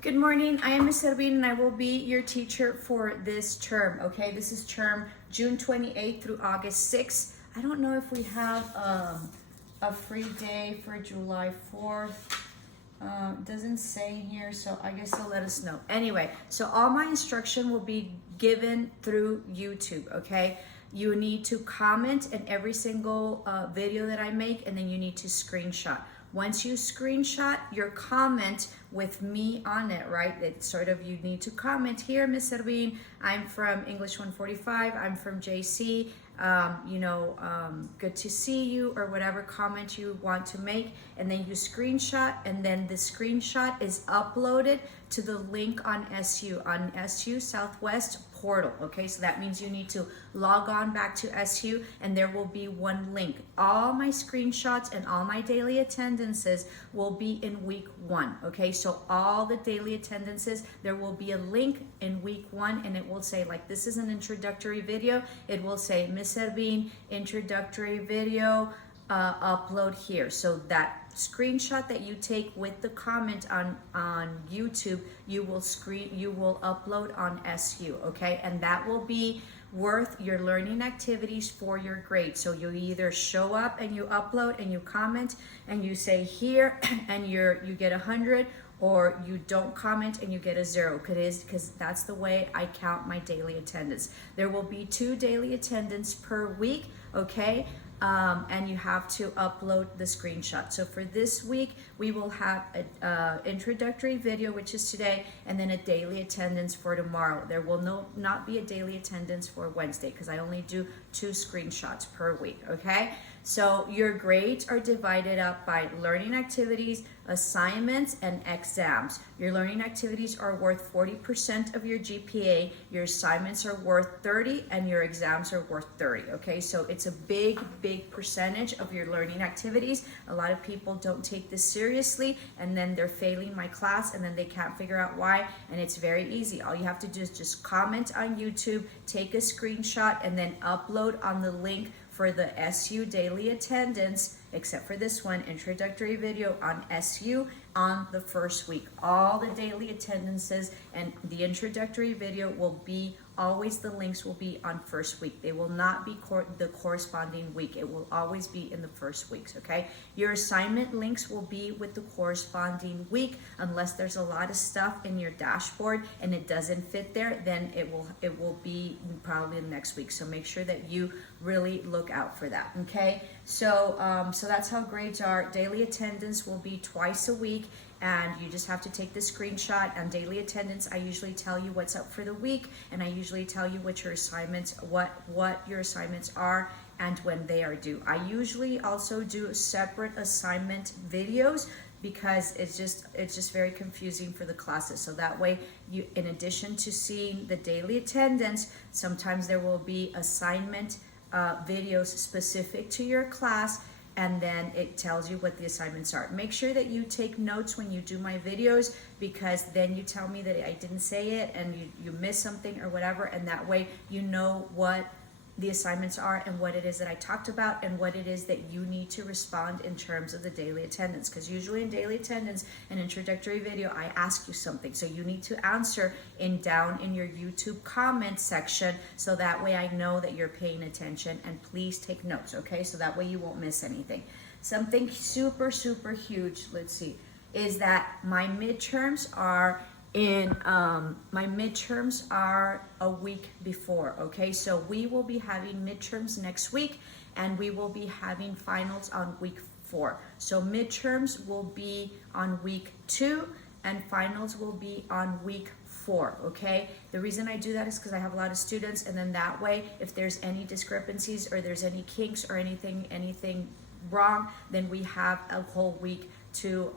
Good morning, I am Ms. Erwin and I will be your teacher for this term, okay? This is term June 28th through August 6th. I don't know if we have a free day for July 4th. Doesn't say here, so I guess they'll let us know. Anyway, so all my instruction will be given through YouTube, okay? You need to comment in every single video that I make, and then you need to screenshot. Once you screenshot your comment with me on it, right? It's sort of, you need to comment here, Miss Erwin, I'm from English 145, I'm from JC, good to see you, or whatever comment you want to make, and then you screenshot, and then the screenshot is uploaded to the link on SU Southwest portal, okay? So that means you need to log on back to SU, and there will be one link. All my screenshots and all my daily attendances will be in week 1, okay? So all the daily attendances, there will be a link in week 1, and it will say, like, this is an introductory video. It will say, Miss Erwin, introductory video, upload here. So that screenshot that you take with the comment on YouTube, you will upload on SU, okay? And that will be worth your learning activities for your grade. So you either show up and you upload and you comment and you say here and you get 100, or you don't comment and you get a 0, because that's the way I count my daily attendance. There will be 2 daily attendance per week, okay? And you have to upload the screenshot. So for this week, we will have an introductory video, which is today, and then a daily attendance for tomorrow. There will not be a daily attendance for Wednesday, because I only do 2 screenshots per week, okay? So your grades are divided up by learning activities, assignments, and exams. Your learning activities are worth 40% of your GPA, your assignments are worth 30, and your exams are worth 30, okay? So it's a big percentage of your learning activities. A lot of people don't take this seriously, and then they're failing my class, and then they can't figure out why, and it's very easy. All you have to do is just comment on YouTube, take a screenshot, and then upload on the link for the SU daily attendance, except for this one, introductory video on SU on the first week. All the daily attendances and the introductory video will be, always the links will be on first week. They will not be the corresponding week. It will always be in the first weeks, okay? Your assignment links will be with the corresponding week, unless there's a lot of stuff in your dashboard and it doesn't fit there, then it will be probably the next week. So make sure that you really look out for that, okay? So that's how grades are. Daily attendance will be twice a week, and you just have to take the screenshot. And daily attendance, I usually tell you what's up for the week, and I usually tell you what your assignments are and when they are due. I usually also do separate assignment videos, because it's just very confusing for the classes. So that way, you, in addition to seeing the daily attendance, sometimes there will be assignment videos specific to your class, and then it tells you what the assignments are. Make sure that you take notes when you do my videos, because then you tell me that I didn't say it and you missed something or whatever, and that way you know what the assignments are and what it is that I talked about and what it is that you need to respond in terms of the daily attendance. Because usually in daily attendance and introductory video, I ask you something, so you need to answer down in your YouTube comment section, so that way I know that you're paying attention. And please take notes, okay? So that way you won't miss anything. Something super huge, let's see, is that my midterms are a week before, okay? So we will be having midterms next week, and we will be having finals on week 4. So midterms will be on week 2 and finals will be on week 4, okay? The reason I do that is because I have a lot of students, and then that way, if there's any discrepancies or there's any kinks or anything wrong, then we have a whole week to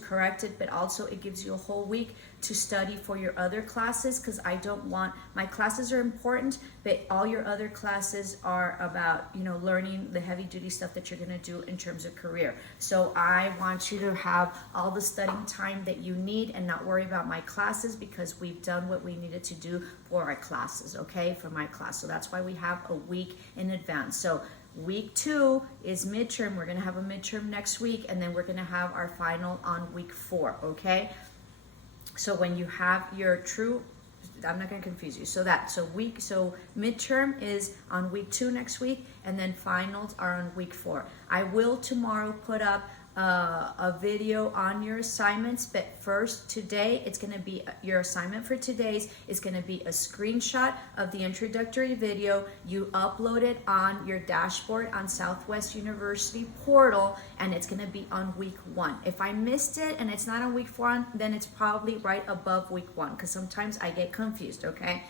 correct it. But also it gives you a whole week to study for your other classes, because I don't want, my classes are important, but all your other classes are about, learning the heavy duty stuff that you're going to do in terms of career. So I want you to have all the studying time that you need and not worry about my classes, because we've done what we needed to do for our classes, okay, for my class. So that's why we have a week in advance. So week 2 is midterm. We're going to have a midterm next week, and then we're going to have our final on week 4, okay? So when you have your true, I'm not going to confuse you. So midterm is on week 2 next week, and then finals are on week 4. I will tomorrow put up a video on your assignments, but first today it's going to be your assignment for today's is going to be a screenshot of the introductory video. You upload it on your dashboard on Southwest University portal, and it's going to be on week 1. If I missed it and it's not on week 1, then it's probably right above week 1, because sometimes I get confused. Okay,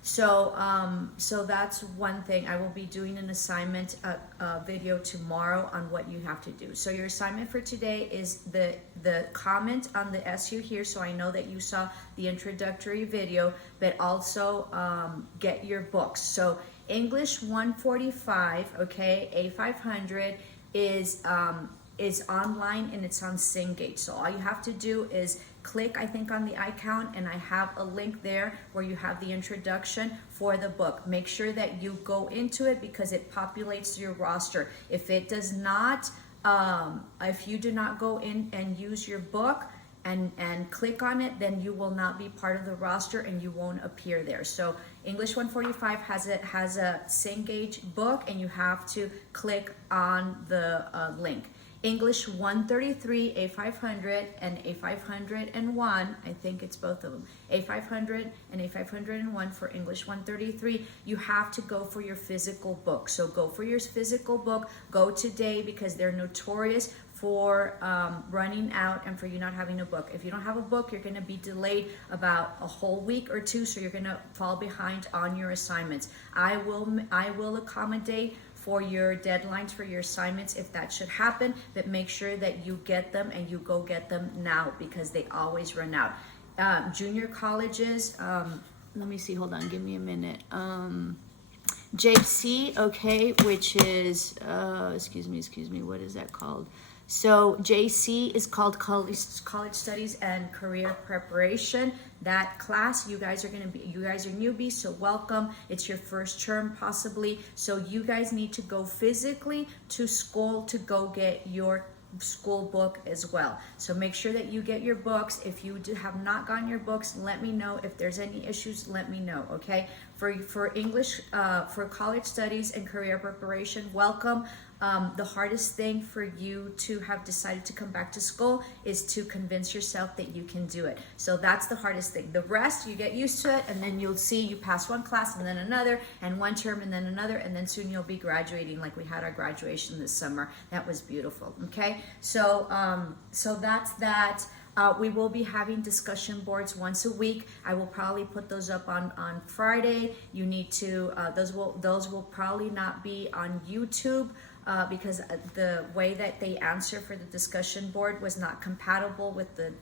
so that's one thing. I will be doing an assignment video tomorrow on what you have to do. So your assignment for today is the comment on the SU here, so I know that you saw the introductory video, but also get your books. So English 145, okay, A500 is online, and it's on Cengage. So all you have to do is click, I think, on the icon, and I have a link there where you have the introduction for the book. Make sure that you go into it, because it populates your roster. If it does not, if you do not go in and use your book and click on it, then you will not be part of the roster and you won't appear there. So English 145 has a Cengage book, and you have to click on the link. English 133, A500, and A501, I think it's both of them, A500 and A501 for English 133, you have to go for your physical book. So go for your physical book, go today, because they're notorious for running out and for you not having a book. If you don't have a book, you're going to be delayed about a whole week or 2, so you're going to fall behind on your assignments. I will accommodate for your deadlines for your assignments if that should happen, but make sure that you get them, and you go get them now, because they always run out. Junior colleges, let me see, hold on, give me a minute. JC, okay, which is, excuse me, what is that called? So JC is called College Studies and Career Preparation. That class, you guys are newbies, so welcome. It's your first term possibly. So you guys need to go physically to school to go get your school book as well. So make sure that you get your books. If you have not gotten your books, let me know. If there's any issues, let me know, okay? For English, for college studies and career preparation, welcome. The hardest thing for you to have decided to come back to school is to convince yourself that you can do it. So that's the hardest thing. The rest, you get used to it, and then you'll see you pass one class and then another, and one term and then another, and then soon you'll be graduating, like we had our graduation this summer. That was beautiful, okay? So that's that. We will be having discussion boards once a week. I will probably put those up on Friday. You need to, those will probably not be on YouTube, because the way that they answer for the discussion board was not compatible with the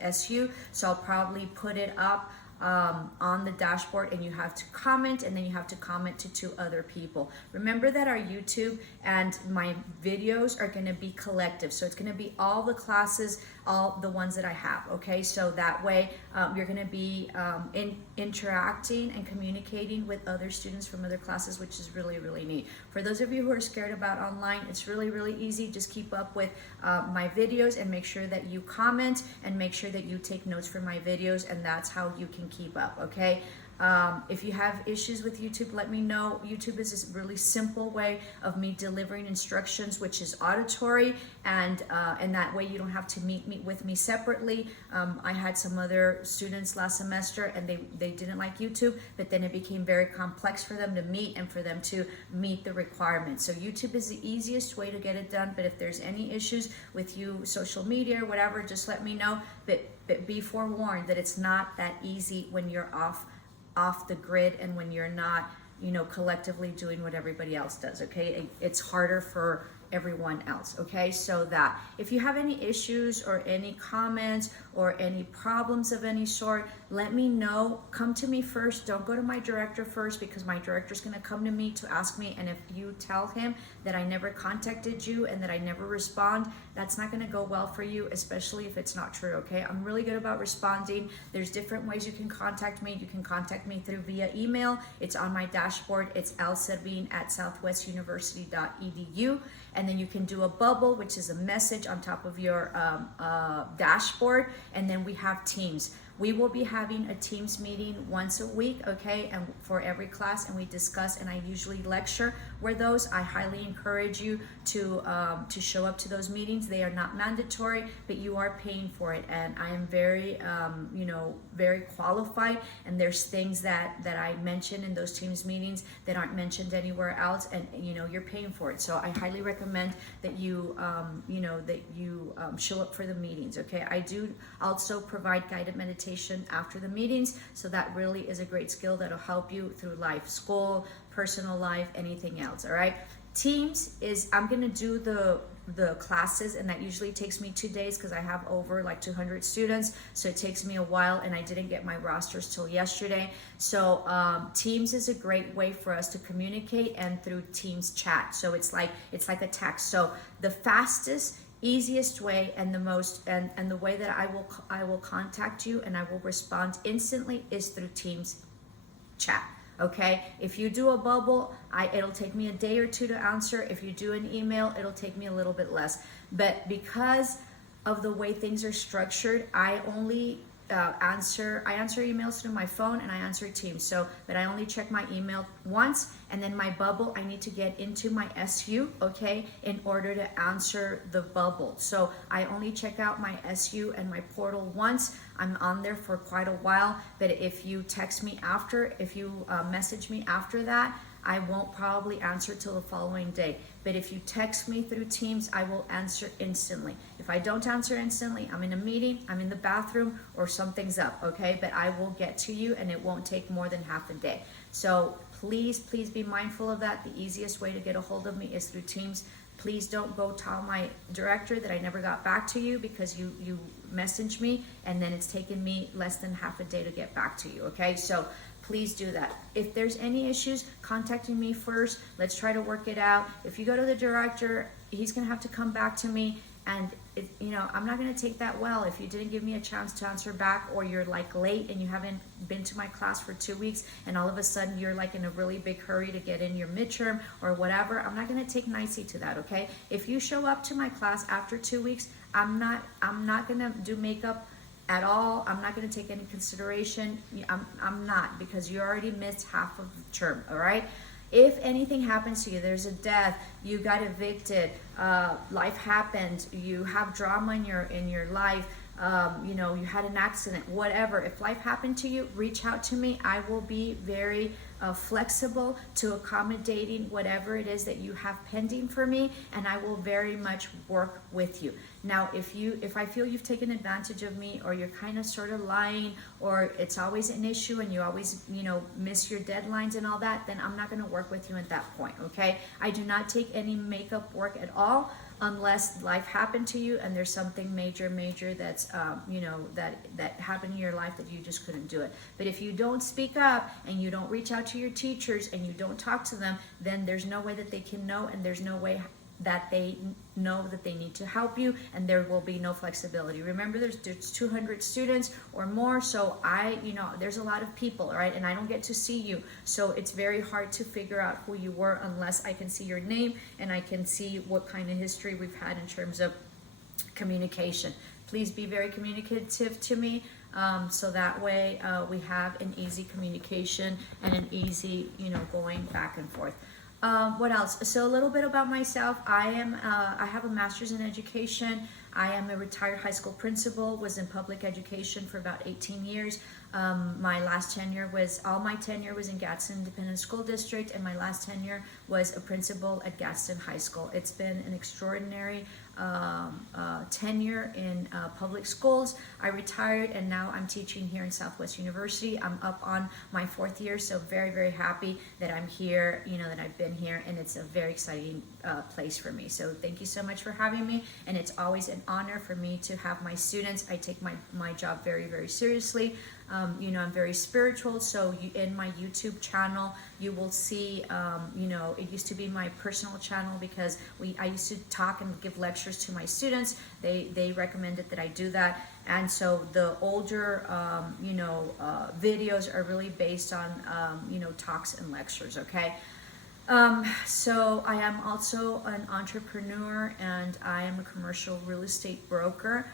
SU. So I'll probably put it up on the dashboard, and you have to comment, and then you have to comment to 2 other people. Remember that our YouTube and my videos are going to be collective, so it's going to be all the classes, all the ones that I have, okay? So that way you're going to be interacting and communicating with other students from other classes, which is really, really neat. For those of you who are scared about online, it's really, really easy. Just keep up with my videos, and make sure that you comment, and make sure that you take notes for my videos, and that's how you can keep up, okay? If you have issues with YouTube, let me know. YouTube is this really simple way of me delivering instructions, which is auditory, and that way you don't have to meet with me separately. I had some other students last semester, and they didn't like YouTube, but then it became very complex for them to meet and for them to meet the requirements. So YouTube is the easiest way to get it done, but if there's any issues with you, social media or whatever, just let me know. But be forewarned that it's not that easy when you're off the grid, and when you're not, collectively doing what everybody else does, okay? It's harder for everyone else, okay? So that if you have any issues or any comments or any problems of any sort, let me know. Come to me first. Don't go to my director first, because my director's going to come to me to ask me, and if you tell him that I never contacted you and that I never respond, that's not going to go well for you, especially if it's not true, okay? I'm really good about responding. There's different ways you can contact me. You can contact me through via email. It's on my dashboard. It's lservine@southwestuniversity.edu. And then you can do a bubble, which is a message on top of your dashboard, And then we have teams. We will be having a teams meeting once a week, okay, and for every class, and we discuss, and I usually lecture where those. I highly encourage you to show up to those meetings. They are not mandatory, but you are paying for it, and I am very, very qualified, and there's things that I mention in those teams meetings that aren't mentioned anywhere else, and you're paying for it. So I highly recommend that you, show up for the meetings, okay? I do also provide guided meditation after the meetings, so that really is a great skill that'll help you through life, school, personal life, anything else. All right, teams is, I'm gonna do the classes, and that usually takes me 2 days because I have over like 200 students, so it takes me a while, and I didn't get my rosters till yesterday. So teams is a great way for us to communicate, and through teams chat, so it's like a text. So the fastest, easiest way, and the most, and the way that I will contact you and I will respond instantly is through Teams chat. Okay, if you do a bubble, it'll take me a day or two to answer. If you do an email, it'll take me a little bit less. But because of the way things are structured, I only answer emails through my phone, and I answer Teams. So, but I only check my email once, and then my bubble, I need to get into my SU, okay, in order to answer the bubble. So I only check out my SU and my portal once. I'm on there for quite a while, but if you text me after, if you message me after that, I won't probably answer till the following day. But if you text me through Teams, I will answer instantly. If I don't answer instantly, I'm in a meeting, I'm in the bathroom, or something's up, okay? But I will get to you, and it won't take more than half a day. So please be mindful of that. The easiest way to get a hold of me is through Teams. Please don't go tell my director that I never got back to you, because you messaged me, and then it's taken me less than half a day to get back to you, okay? So please do that. If there's any issues, contacting me first. Let's try to work it out. If you go to the director, he's gonna have to come back to me, and I'm not gonna take that well if you didn't give me a chance to answer back, or you're like late and you haven't been to my class for 2 weeks, and all of a sudden you're like in a really big hurry to get in your midterm or whatever. I'm not gonna take nicely to that, okay? If you show up to my class after 2 weeks, I'm not gonna do makeup at all. I'm not going to take any consideration. I'm not, because you already missed half of the term. All right, if anything happens to you, there's a death, you got evicted, life happened, you have drama in your life, you had an accident, whatever, if life happened to you, reach out to me. I will be very flexible to accommodating whatever it is that you have pending for me, and I will very much work with you. Now, if I feel you've taken advantage of me, or you're kind of sort of lying, or it's always an issue and you always miss your deadlines and all that, then I'm not going to work with you at that point, okay? I do not take any makeup work at all unless life happened to you and there's something major that's that happened in your life that you just couldn't do it. But if you don't speak up and you don't reach out to your teachers and you don't talk to them, then there's no way that they can know, and there's no way that they know that they need to help you, and there will be no flexibility. Remember, there's 200 students or more, so there's a lot of people, all right, and I don't get to see you, so it's very hard to figure out who you were unless I can see your name and I can see what kind of history we've had in terms of communication. Please be very communicative to me, so that way we have an easy communication and an easy going back and forth. What else? So a little bit about myself. I have a master's in education. I am a retired high school principal, was in public education for about 18 years. My tenure was in Gadsden Independent School District, and my last tenure was a principal at Gadsden High School. It's been an extraordinary tenure in public schools. I retired, and now I'm teaching here in Southwest University. I'm up on my 4th year, so very, very happy that I'm here, that I've been here, and it's a very exciting place for me. So thank you so much for having me, and it's always an honor for me to have my students. I take my job very, very seriously. I'm very spiritual, so in my YouTube channel, you will see, it used to be my personal channel because I used to talk and give lectures to my students. They recommended that I do that, and so the older, videos are really based on, talks and lectures, okay? So I am also an entrepreneur, and I am a commercial real estate broker.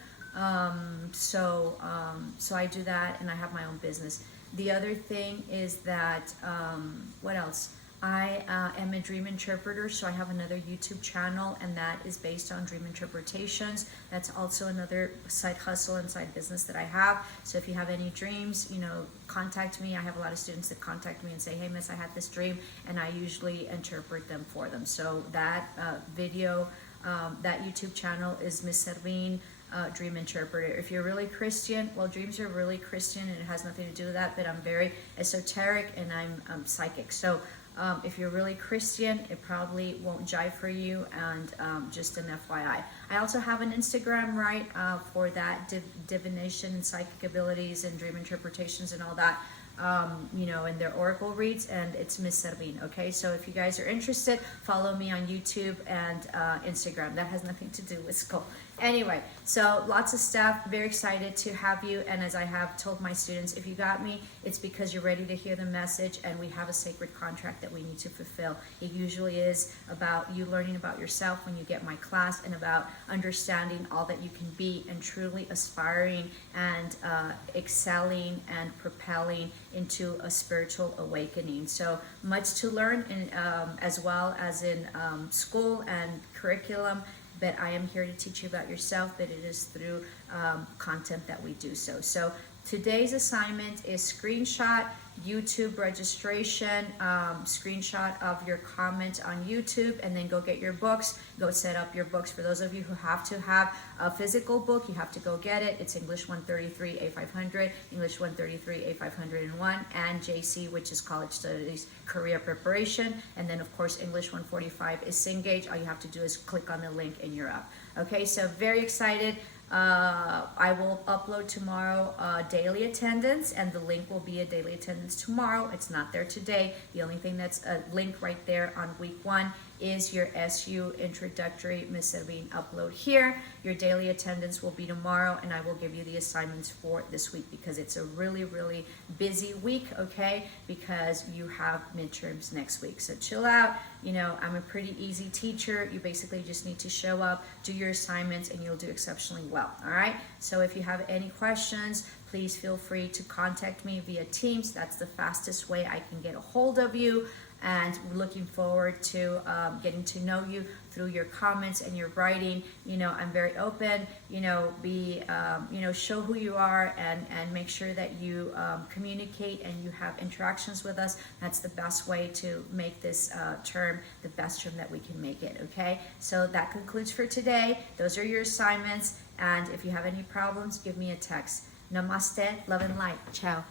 So I do that, and I have my own business. The other thing is that, what else? I am a dream interpreter, so I have another YouTube channel, and that is based on dream interpretations. That's also another side hustle and side business that I have. So if you have any dreams, contact me. I have a lot of students that contact me and say, hey, Miss, I had this dream, and I usually interpret them for them. So that that YouTube channel is Miss Servin, Dream Interpreter. If you're really Christian, well, dreams are really Christian, and it has nothing to do with that, but I'm very esoteric, and I'm psychic. So if you're really Christian, it probably won't jive for you, and just an FYI. I also have an Instagram, right, for that divination and psychic abilities and dream interpretations and all that, and their oracle reads, and it's Miss Servin, okay? So if you guys are interested, follow me on YouTube and Instagram. That has nothing to do with school. Anyway, so lots of stuff. Very excited to have you. And as I have told my students, if you got me, it's because you're ready to hear the message, and we have a sacred contract that we need to fulfill. It usually is about you learning about yourself when you get my class, and about understanding all that you can be, and truly aspiring and excelling and propelling into a spiritual awakening. So much to learn, as well as in school and curriculum. But I am here to teach you about yourself, but it is through content that we do so. So today's assignment is screenshot YouTube registration, screenshot of your comment on YouTube, and then go get your books. Go set up your books. For those of you who have to have a physical book, you have to go get it. It's English 133 A500, English 133 A501, and JC, which is College Studies Career Preparation. And then, of course, English 145 is Cengage. All you have to do is click on the link and you're up. Okay, so very excited. I will upload tomorrow daily attendance, and the link will be a daily attendance tomorrow. It's not there today. The only thing that's a link right there on week 1 is your SU introductory Miss Servin upload here. Your daily attendance will be tomorrow, and I will give you the assignments for this week, because it's a really, really busy week, okay? Because you have midterms next week. So chill out. I'm a pretty easy teacher. You basically just need to show up, do your assignments, and you'll do exceptionally well, all right? So if you have any questions, please feel free to contact me via Teams. That's the fastest way I can get a hold of you. And we're looking forward to getting to know you through your comments and your writing. I'm very open. Show who you are, and make sure that you communicate and you have interactions with us. That's the best way to make this term the best term that we can make it, okay? So that concludes for today. Those are your assignments. And if you have any problems, give me a text. Namaste, love and light. Ciao.